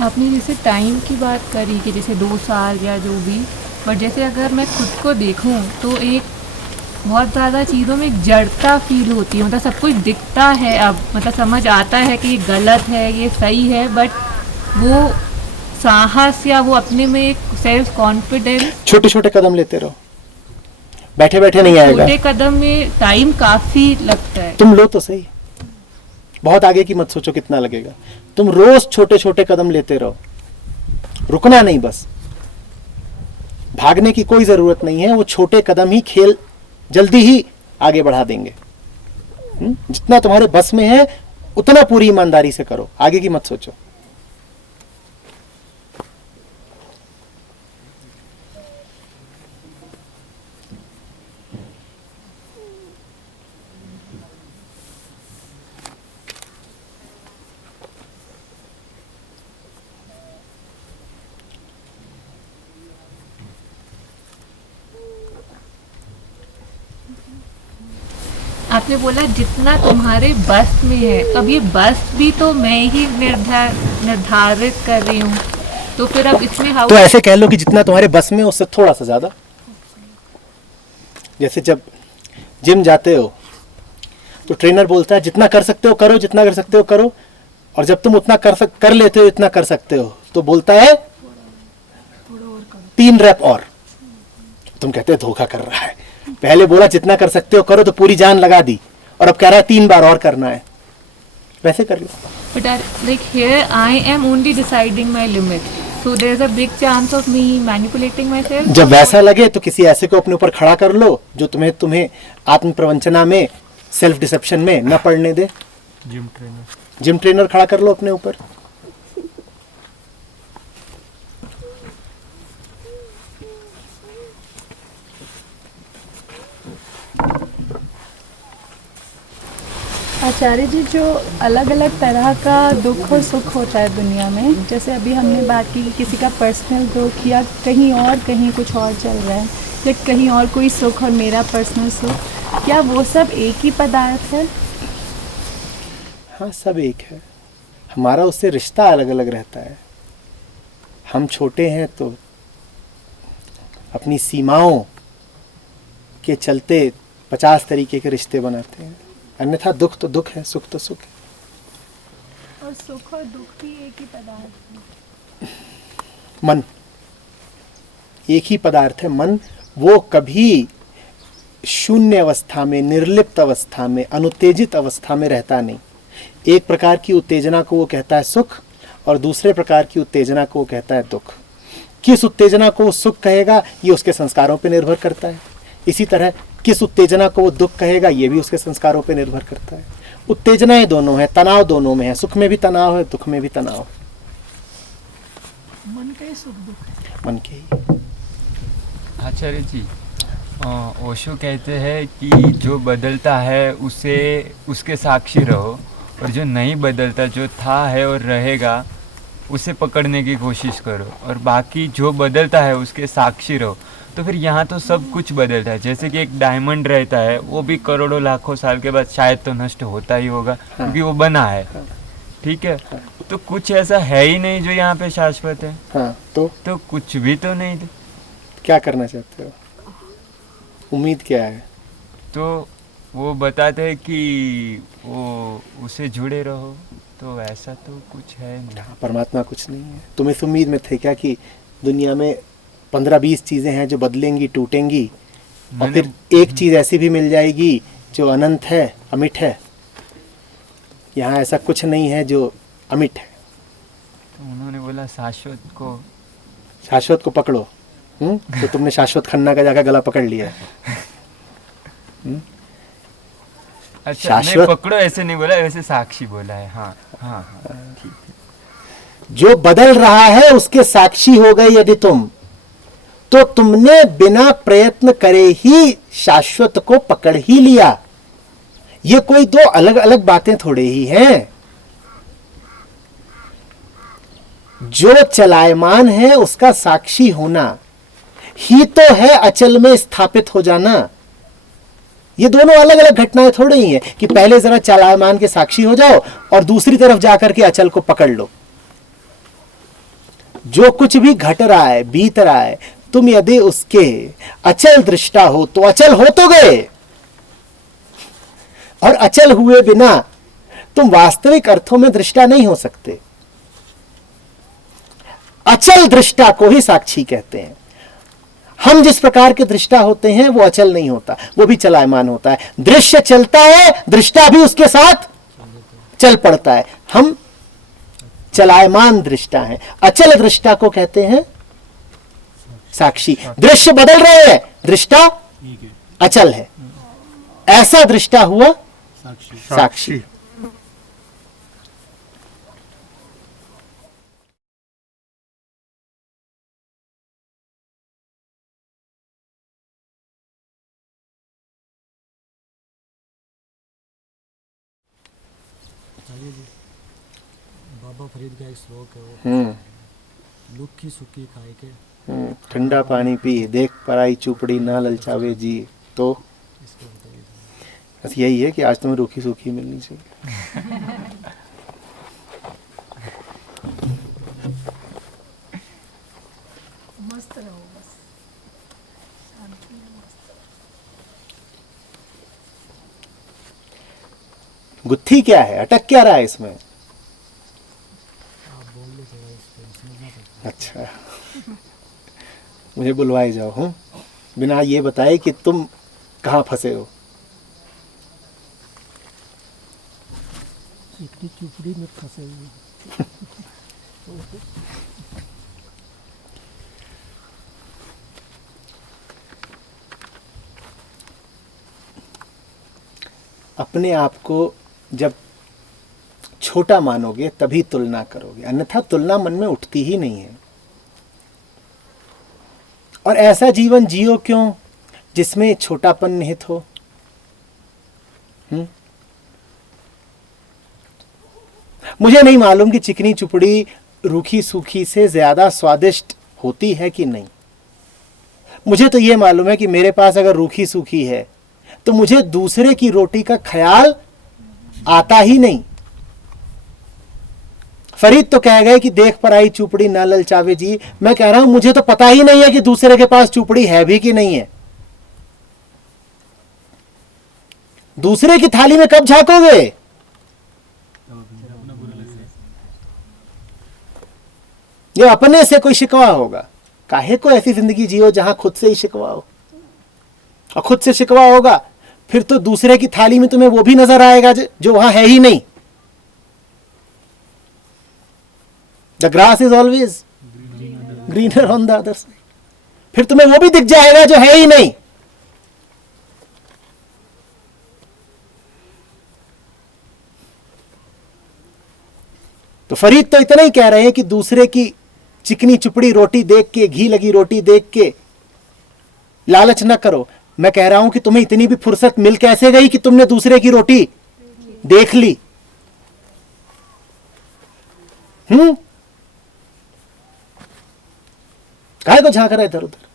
आपने जैसे टाइम की बात करी कि जैसे 2 साल या जो भी, बट जैसे अगर मैं खुद को देखूं तो एक बहुत ज़्यादा चीज़ों में एक जड़ता फील होती है, मतलब सब कुछ दिखता है, अब मतलब समझ आता है कि ये गलत है ये सही है, बट वो साहस या वो अपने में एक सेल्फ कॉन्फिडेंस, छोटे छोटे कदम लेते रहो, बैठे बैठे नहीं आएगा। छोटे कदम में टाइम काफ़ी लगता है। तुम लो तो सही, बहुत आगे की मत सोचो कितना लगेगा। तुम रोज छोटे छोटे कदम लेते रहो, रुकना नहीं, बस भागने की कोई जरूरत नहीं है। वो छोटे कदम ही खेल जल्दी ही आगे बढ़ा देंगे। जितना तुम्हारे बस में है उतना पूरी ईमानदारी से करो, आगे की मत सोचो। आपने बोला जितना तुम्हारे बस में है, तो अब ये बस भी तो मैं ही निर्धारित कर रही हूँ, तो फिर अब इसमें हाउ। तो ऐसे कह लो कि जितना तुम्हारे बस में उससे थोड़ा सा ज्यादा। जैसे जब जिम जाते हो तो ट्रेनर बोलता है जितना कर सकते हो करो, जितना कर सकते हो करो, और जब तुम उतना कर लेते हो, इतना कर सकते हो, तो बोलता है 3 रैप और। तुम कहते हो धोखा कर रहा है, पहले बोला जितना कर सकते हो करो तो पूरी जान लगा दी, और अब कह रहा है 3 बार और करना है। वैसे कर लो। But like here I am only deciding my limit, so there is a big chance of me manipulating myself. जब वैसा लगे तो किसी ऐसे को अपने ऊपर खड़ा कर लो जो तुम्हें आत्म प्रवंचना में, सेल्फ डिसेप्शन में न पढ़ने दे। जिम ट्रेनर खड़ा कर लो अपने ऊपर। आचार्य जी, जो अलग अलग तरह का दुख और सुख होता है दुनिया में, जैसे अभी हमने बात की कि किसी का पर्सनल दुख या कहीं और कहीं कुछ और चल रहा है, या कहीं और कोई सुख और मेरा पर्सनल सुख, क्या वो सब एक ही पदार्थ है? हाँ, सब एक है। हमारा उससे रिश्ता अलग अलग रहता है। हम छोटे हैं तो अपनी सीमाओं के चलते 50 तरीके के रिश्ते बनाते हैं, अन्यथा दुख तो दुख है, सुख तो सुख है। और सुख और दुख भी एक ही पदार्थ है। मन एक ही पदार्थ है। मन वो कभी शून्य अवस्था में, निर्लिप्त अवस्था में, अनुत्तेजित अवस्था में रहता नहीं। एक प्रकार की उत्तेजना को वो कहता है सुख, और दूसरे प्रकार की उत्तेजना को वो कहता है दुख। किस उत्तेजना को वो सुख कहेगा ये उसके संस्कारों पर निर्भर करता है। इसी तरह किस उत्तेजना को वो दुख कहेगा ये भी उसके संस्कारों पर निर्भर करता है। उत्तेजनाएं दोनों है, तनाव दोनों में है, सुख में भी तनाव है, दुख में भी तनाव है। मन का ही सुख दुख है, मन के ही। आचार्य जी, ओशो कहते हैं कि जो बदलता है उसे उसके साक्षी रहो, और जो नहीं बदलता, जो था है और रहेगा, उसे पकड़ने की कोशिश करो, और बाकी जो बदलता है उसके साक्षी रहो। तो फिर यहाँ तो सब कुछ बदलता है। जैसे कि एक डायमंड रहता है, वो भी करोड़ों लाखों साल के बाद शायद तो नष्ट होता ही होगा, क्योंकि वो बना है, ठीक है। तो कुछ ऐसा है ही नहीं जो यहाँ पे शाश्वत है। हाँ, तो कुछ भी तो नहीं। क्या करना चाहते हो? उम्मीद क्या है? तो वो बताते हैं कि वो उसे जुड़े रहो, तो ऐसा तो कुछ है नहीं। परमात्मा कुछ नहीं है। तुम इस उम्मीद में थे क्या कि दुनिया में 15-20 चीजें हैं जो बदलेंगी, टूटेंगी, और फिर एक चीज ऐसी भी मिल जाएगी जो अनंत है, अमिट है? यहाँ ऐसा कुछ नहीं है जो अमिट है। तो उन्होंने बोला शाश्वत को पकड़ो। तो तुमने शाश्वत खन्ना का जाकर गला पकड़ लिया है। अच्छा, शाश्वत पकड़ो ऐसे नहीं बोला, वैसे साक्षी बोला है। हाँ हाँ हाँ, ठीक है। जो बदल रहा है उसके साक्षी हो गए यदि तुम, तो तुमने बिना प्रयत्न करे ही शाश्वत को पकड़ ही लिया। ये कोई दो अलग अलग बातें थोड़े ही हैं। जो चलायमान है उसका साक्षी होना ही तो है अचल में स्थापित हो जाना। ये दोनों अलग अलग घटनाएं थोड़े ही हैं कि पहले जरा चलायमान के साक्षी हो जाओ और दूसरी तरफ जाकर के अचल को पकड़ लो। जो कुछ भी घट रहा है, बीत रहा है, तुम यदि उसके अचल दृष्टा हो तो अचल हो तो गए, और अचल हुए बिना तुम वास्तविक अर्थों में दृष्टा नहीं हो सकते। अचल दृष्टा को ही साक्षी कहते हैं। हम जिस प्रकार के दृष्टा होते हैं वो अचल नहीं होता, वो भी चलायमान होता है। दृश्य चलता है, दृष्टा भी उसके साथ चल पड़ता है। हम चलायमान दृष्टा हैं। अचल दृष्टा को कहते हैं साक्षी। दृश्य बदल रहे हैं, दृष्टा अचल है, ऐसा दृष्टा हुआ साक्षी। बाबा फरीद का एक श्लोक है वो, लुक्खी सुखी खाए के ठंडा पानी पी, देख पराई चुपड़ी ना ललचावे जी। तो इसको बताइए। बस यही है कि आज तुम्हें रूखी सूखी मिलनी चाहिए। मस्त रहो बस, शांति में मस्त रहो। गुत्थी क्या है, अटक क्या रहा है इसमें? आप बोल लो थोड़ा, इसको समझना पड़ता अच्छा, मुझे बुलवाए जाओ हूँ बिना ये बताए कि तुम कहाँ फंसे हो। है। इतनी चुपड़ी में फंसे हुए। अपने आप को जब छोटा मानोगे तभी तुलना करोगे, अन्यथा तुलना मन में उठती ही नहीं है। और ऐसा जीवन जियो क्यों जिसमें छोटापन निहित हो। मुझे नहीं मालूम कि चिकनी चुपड़ी रूखी सूखी से ज्यादा स्वादिष्ट होती है कि नहीं। मुझे तो यह मालूम है कि मेरे पास अगर रूखी सूखी है तो मुझे दूसरे की रोटी का ख्याल आता ही नहीं। फरीद तो कह गए कि देख पराई चुपड़ी ना ललचावे जी। मैं कह रहा हूं मुझे तो पता ही नहीं है कि दूसरे के पास चुपड़ी है भी कि नहीं है। दूसरे की थाली में कब झांकोगे? ये अपने से कोई शिकवा होगा। काहे को ऐसी जिंदगी जियो जहां खुद से ही शिकवा हो। और खुद से शिकवा होगा फिर तो दूसरे की थाली में तुम्हें वो भी नजर आएगा जो वहां है ही नहीं। The grass is always greener on the other side. फिर तुम्हें वो भी दिख जाएगा जो है ही नहीं। तो फरीद तो इतना ही कह रहे हैं कि दूसरे की चिकनी चुपड़ी रोटी देख के, घी लगी रोटी देख के लालच न करो। मैं कह रहा हूं कि तुम्हें इतनी भी फुर्सत मिल कैसे गई कि तुमने दूसरे की रोटी देख ली। काहे को झांक रहा है इधर उधर?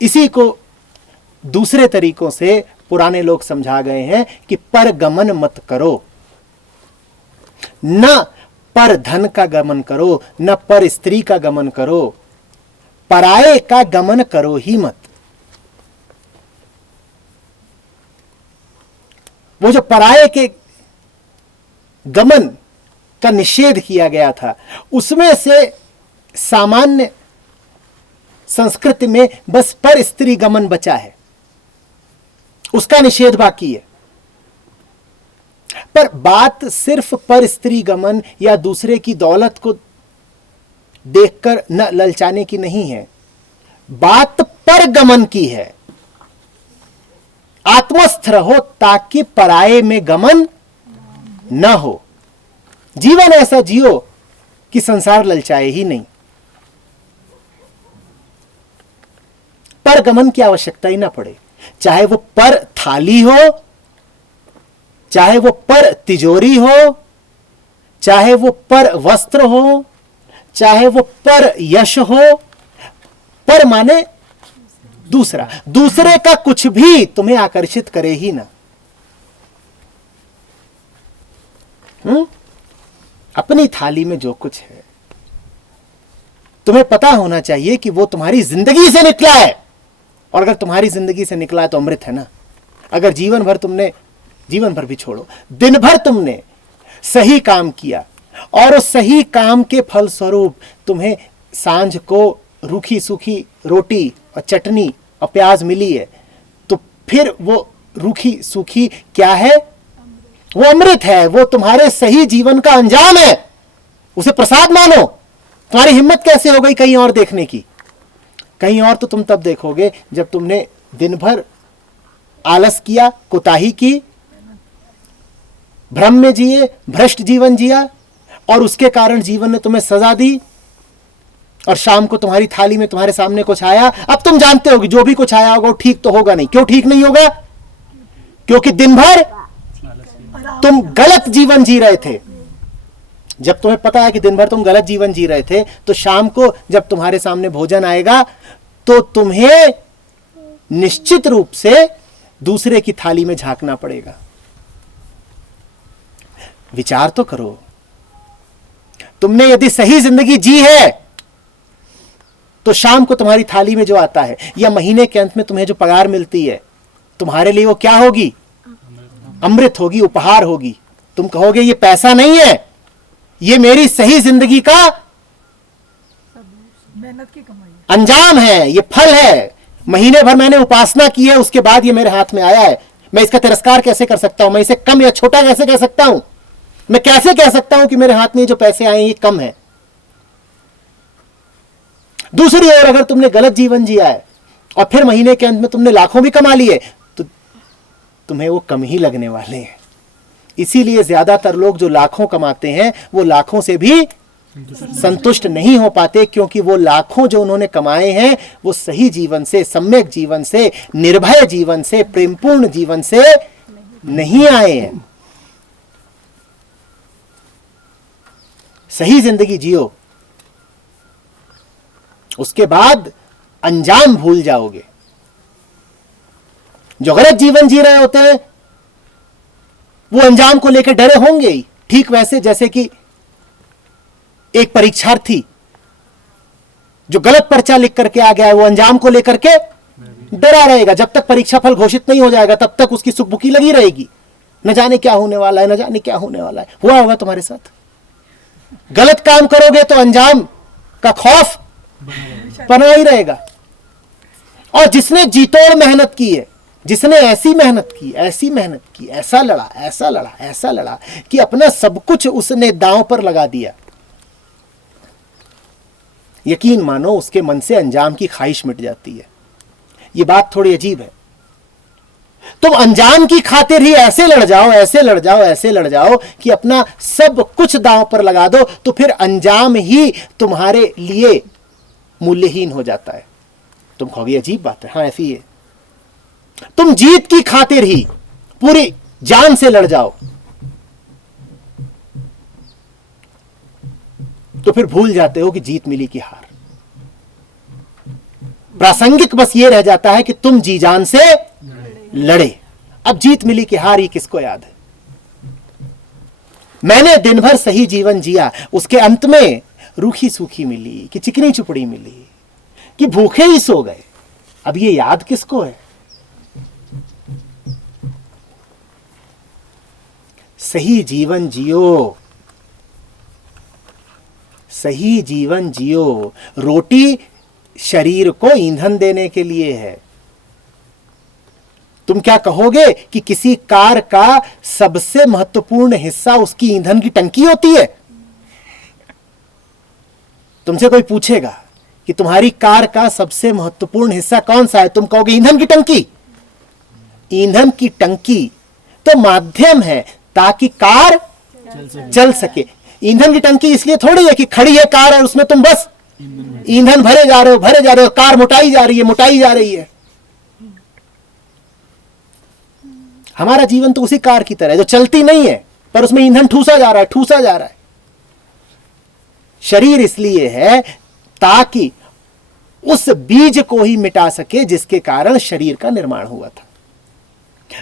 इसी को दूसरे तरीकों से पुराने लोग समझा गए हैं कि पर गमन मत करो। न पर धन का गमन करो, न पर स्त्री का गमन करो, पराये का गमन करो ही मत। वो जो पराये के गमन का निषेध किया गया था उसमें से सामान्य संस्कृति में बस पर स्त्री गमन बचा है, उसका निषेध बाकी है। पर बात सिर्फ पर स्त्री गमन या दूसरे की दौलत को देखकर न ललचाने की नहीं है, बात पर गमन की है। आत्मस्थ रहो ताकि पराये में गमन न हो। जीवन ऐसा जियो कि संसार ललचाए ही नहीं। पर गमन की आवश्यकता ही ना पड़े, चाहे वो पर थाली हो, चाहे वो पर तिजोरी हो, चाहे वो पर वस्त्र हो, चाहे वो पर यश हो। पर माने दूसरा, दूसरे का कुछ भी तुम्हें आकर्षित करे ही ना। अपनी थाली में जो कुछ है तुम्हें पता होना चाहिए कि वो तुम्हारी जिंदगी से निकला है, और अगर तुम्हारी जिंदगी से निकला है तो अमृत है ना। अगर जीवन भर भी छोड़ो, दिन भर तुमने सही काम किया और उस सही काम के फल स्वरूप तुम्हें सांझ को रूखी सूखी रोटी और चटनी और प्याज मिली है, तो फिर वो रूखी सूखी क्या है? वो अमृत है, वो तुम्हारे सही जीवन का अंजाम है, उसे प्रसाद मानो। तुम्हारी हिम्मत कैसे हो गई कहीं और देखने की? कहीं और तो तुम तब देखोगे जब तुमने दिन भर आलस किया, कोताही की, भ्रम में जिए, भ्रष्ट जीवन जिया, और उसके कारण जीवन ने तुम्हें सजा दी, और शाम को तुम्हारी थाली में तुम्हारे सामने कुछ आया। अब तुम जानते हो कि जो भी कुछ आया होगा वो ठीक तो होगा नहीं। क्यों ठीक नहीं होगा? क्योंकि दिन भर तुम गलत जीवन जी रहे थे। जब तुम्हें पता है कि दिन भर तुम गलत जीवन जी रहे थे, तो शाम को जब तुम्हारे सामने भोजन आएगा तो तुम्हें निश्चित रूप से दूसरे की थाली में झांकना पड़ेगा। विचार तो करो, तुमने यदि सही जिंदगी जी है तो शाम को तुम्हारी थाली में जो आता है, या महीने के अंत में तुम्हें जो पगार मिलती है, तुम्हारे लिए वो क्या होगी? अमृत होगी, उपहार होगी। तुम कहोगे ये पैसा नहीं है, ये मेरी सही जिंदगी का मेहनत की कमाई, अंजाम है, ये फल है। महीने भर मैंने उपासना की है, उसके बाद ये मेरे हाथ में आया है। मैं इसका तिरस्कार कैसे कर सकता हूं? मैं इसे कम या छोटा कैसे कह सकता हूं? मैं कैसे कह सकता हूं कि मेरे हाथ में जो पैसे आए ये कम है? दूसरी ओर अगर तुमने गलत जीवन जिया है और फिर महीने के अंत में तुमने लाखों भी कमा लिए, तो तुम्हें वो कम ही लगने वाले हैं। इसीलिए ज्यादातर लोग जो लाखों कमाते हैं वो लाखों से भी संतुष्ट नहीं हो पाते, क्योंकि वो लाखों जो उन्होंने कमाए हैं वो सही जीवन से, सम्यक जीवन से, निर्भय जीवन से, प्रेमपूर्ण जीवन से नहीं आए हैं। सही जिंदगी जियो, उसके बाद अंजाम भूल जाओगे। जो गलत जीवन जी रहे होते हैं वो अंजाम को लेकर डरे होंगे ही। ठीक वैसे जैसे कि एक परीक्षार्थी जो गलत पर्चा लिख करके आ गया है, वो अंजाम को लेकर के डरा रहेगा। जब तक परीक्षा फल घोषित नहीं हो जाएगा तब तक उसकी सुखबुकी लगी रहेगी, न जाने क्या होने वाला है, न जाने क्या होने वाला है। हुआ होगा तुम्हारे साथ। गलत काम करोगे तो अंजाम का खौफ बना ही रहेगा। और जिसने जीतोड़ मेहनत की है, जिसने ऐसी मेहनत की, ऐसी मेहनत की, ऐसा लड़ा, ऐसा लड़ा, ऐसा लड़ा कि अपना सब कुछ उसने दांव पर लगा दिया, यकीन मानो उसके मन से अंजाम की ख्वाहिश मिट जाती है। यह बात थोड़ी अजीब है। तुम अंजाम की खातिर ही ऐसे लड़ जाओ, ऐसे लड़ जाओ, ऐसे लड़ जाओ कि अपना सब कुछ दांव पर लगा दो, तो फिर अंजाम ही तुम्हारे लिए मूल्यहीन हो जाता है। तुम कहोगे अजीब बात है। हाँ, ऐसी है। तुम जीत की खातिर ही पूरी जान से लड़ जाओ तो फिर भूल जाते हो कि जीत मिली कि हार। प्रासंगिक बस ये रह जाता है कि तुम जी जान से लड़े। अब जीत मिली कि हार, ये किसको याद है? मैंने दिन भर सही जीवन जिया, उसके अंत में रूखी सूखी मिली कि चिकनी चुपड़ी मिली कि भूखे ही सो गए। अब ये याद किसको है? सही जीवन जियो, सही जीवन जियो। रोटी शरीर को ईंधन देने के लिए है। तुम क्या कहोगे कि किसी कार का सबसे महत्वपूर्ण हिस्सा उसकी ईंधन की टंकी होती है? तुमसे कोई पूछेगा कि तुम्हारी कार का सबसे महत्वपूर्ण हिस्सा कौन सा है, तुम कहोगे ईंधन की टंकी। ईंधन की टंकी तो माध्यम है ताकि कार चल सके। ईंधन की टंकी इसलिए थोड़ी है कि खड़ी है कार और उसमें तुम बस ईंधन भरे जा रहे हो, भरे जा रहे हो, कार मुटाई जा रही है, मुटाई जा रही है। हमारा जीवन तो उसी कार की तरह है जो चलती नहीं है पर उसमें ईंधन ठूसा जा रहा है, ठूसा जा रहा है। शरीर इसलिए है ताकि उस बीज को ही मिटा सके जिसके कारण शरीर का निर्माण हुआ था।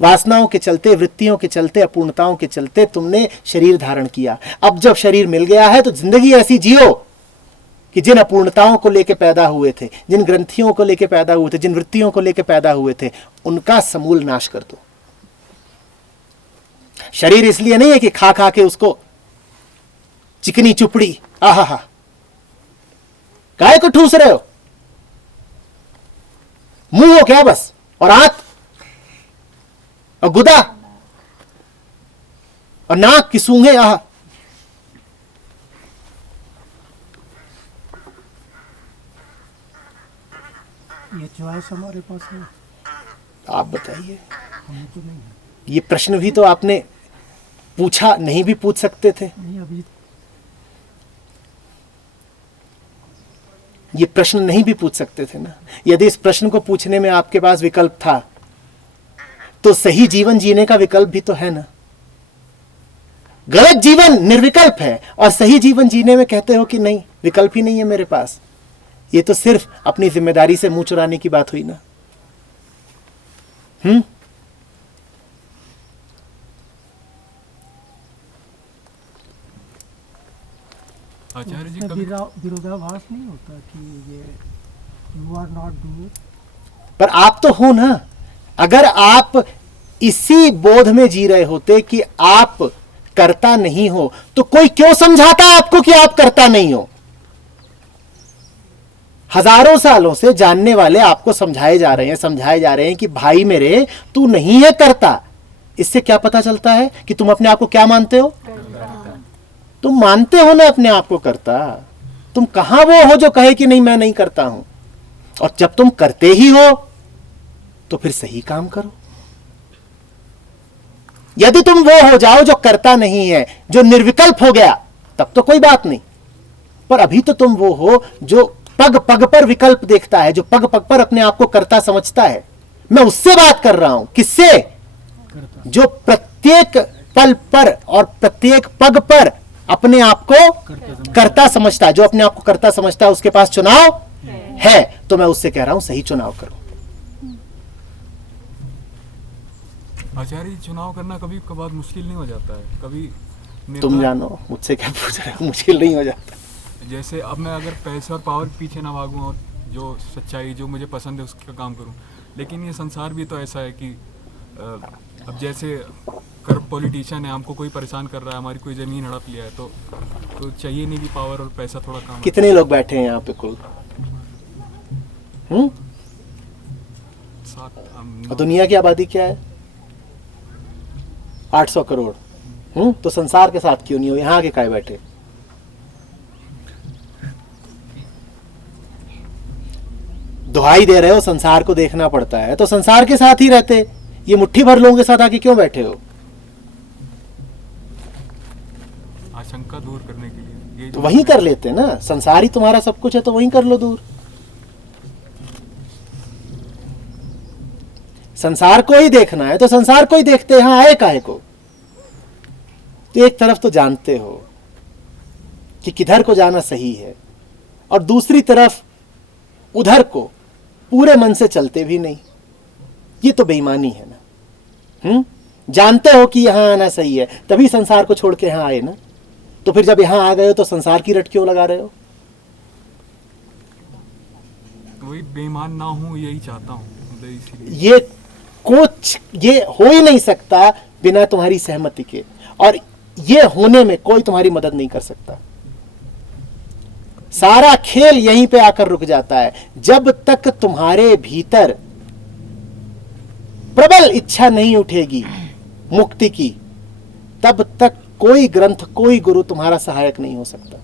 वासनाओं के चलते, वृत्तियों के चलते, अपूर्णताओं के चलते तुमने शरीर धारण किया। अब जब शरीर मिल गया है तो जिंदगी ऐसी जियो कि जिन अपूर्णताओं को लेकर पैदा हुए थे, जिन ग्रंथियों को लेकर पैदा हुए थे, जिन वृत्तियों को लेकर पैदा हुए थे, उनका समूल नाश कर दो। शरीर इसलिए नहीं है कि खा खा के उसको चिकनी चुपड़ी, आहा, काहे को ठूस रहे हो? मुंह हो क्या बस, और आंख और गुदा और नाक की सूंघे, आहा। ये चॉइस हमारे पास है, आप बताइए। हमें तो नहीं है। ये प्रश्न भी तो आपने पूछा, नहीं भी पूछ सकते थे। नहीं, अभी ये प्रश्न नहीं भी पूछ सकते थे ना। यदि इस प्रश्न को पूछने में आपके पास विकल्प था तो सही जीवन जीने का विकल्प भी तो है ना। गलत जीवन निर्विकल्प है और सही जीवन जीने में कहते हो कि नहीं, विकल्प ही नहीं है मेरे पास। ये तो सिर्फ अपनी जिम्मेदारी से मुंह चुराने की बात हुई ना। आचार्य जी इसमें कभी विरोधाभास नहीं होता कि ये यू आर नॉट डूइंग। पर आप तो हो ना। अगर आप इसी बोध में जी रहे होते कि आप करता नहीं हो तो कोई क्यों समझाता आपको कि आप करता नहीं हो? हजारों सालों से जानने वाले आपको समझाए जा रहे हैं कि भाई मेरे, तू नहीं है करता। इससे क्या पता चलता है कि तुम अपने आप को क्या मानते हो? तुम मानते हो ना अपने आप को करता। तुम कहां वो हो जो कहे कि नहीं मैं नहीं करता हूं। और जब तुम करते ही हो तो फिर सही काम करो। यदि तुम वो हो जाओ जो करता नहीं है, जो निर्विकल्प हो गया, तब तो कोई बात नहीं। पर अभी तो तुम वो हो जो पग पग पर विकल्प देखता है, जो पग पग पर अपने आप को करता समझता है। मैं उससे बात कर रहा हूं। किससे? जो प्रत्येक पल पर और प्रत्येक पग पर अपने आप को करता समझता है। जो अपने आप को करता समझता है उसके पास चुनाव है। तो मैं उससे कह रहा हूं सही चुनाव करो। आचार्य जी, चुनाव करना कभी कभार मुश्किल नहीं हो जाता है? कभी तुम निर्णय- जानो, मुझसे क्या पूछ रहे हो? मुश्किल नहीं हो जाता। जैसे अब मैं अगर पैसे और पावर के पीछे ना भागूं और जो सच्चाई जो मुझे पसंद है उसका काम करूं, लेकिन ये संसार भी तो ऐसा है कि अब जैसे करप्ट पॉलिटिशियन है, हमको कोई परेशान कर रहा है, हमारी कोई ज़मीन हड़प लिया है, तो चाहिए नहीं कि पावर और पैसा थोड़ा काम। कितने लोग बैठे हैं यहाँ पे कुल? और दुनिया की आबादी क्या है? 800 करोड़। तो संसार के साथ क्यों नहीं हो? यहाँ आके काहे बैठे? दुहाई दे रहे हो संसार को देखना पड़ता है, तो संसार के साथ ही रहते। ये मुट्ठी भर लोगों के साथ आके क्यों बैठे हो? आशंका दूर करने के लिए ये तो वहीं कर लेते ना। संसार ही तुम्हारा सब कुछ है तो वहीं कर लो दूर। संसार को ही देखना है तो संसार को ही देखते। यहां आए काहे को? तो एक तरफ तो जानते हो कि किधर को जाना सही है और दूसरी तरफ उधर को पूरे मन से चलते भी नहीं। ये तो बेईमानी है ना। जानते हो कि यहां आना सही है तभी संसार को छोड़ के यहां आए ना। तो फिर जब यहां आ गए हो तो संसार की रट क्यों लगा रहे हो? वही बेईमान ना हूँ, यही चाहता हूँ। ये हो ही नहीं सकता बिना तुम्हारी सहमति के, और ये होने में कोई तुम्हारी मदद नहीं कर सकता। सारा खेल यहीं पे आकर रुक जाता है। जब तक तुम्हारे भीतर प्रबल इच्छा नहीं उठेगी मुक्ति की, तब तक कोई ग्रंथ, कोई गुरु तुम्हारा सहायक नहीं हो सकता।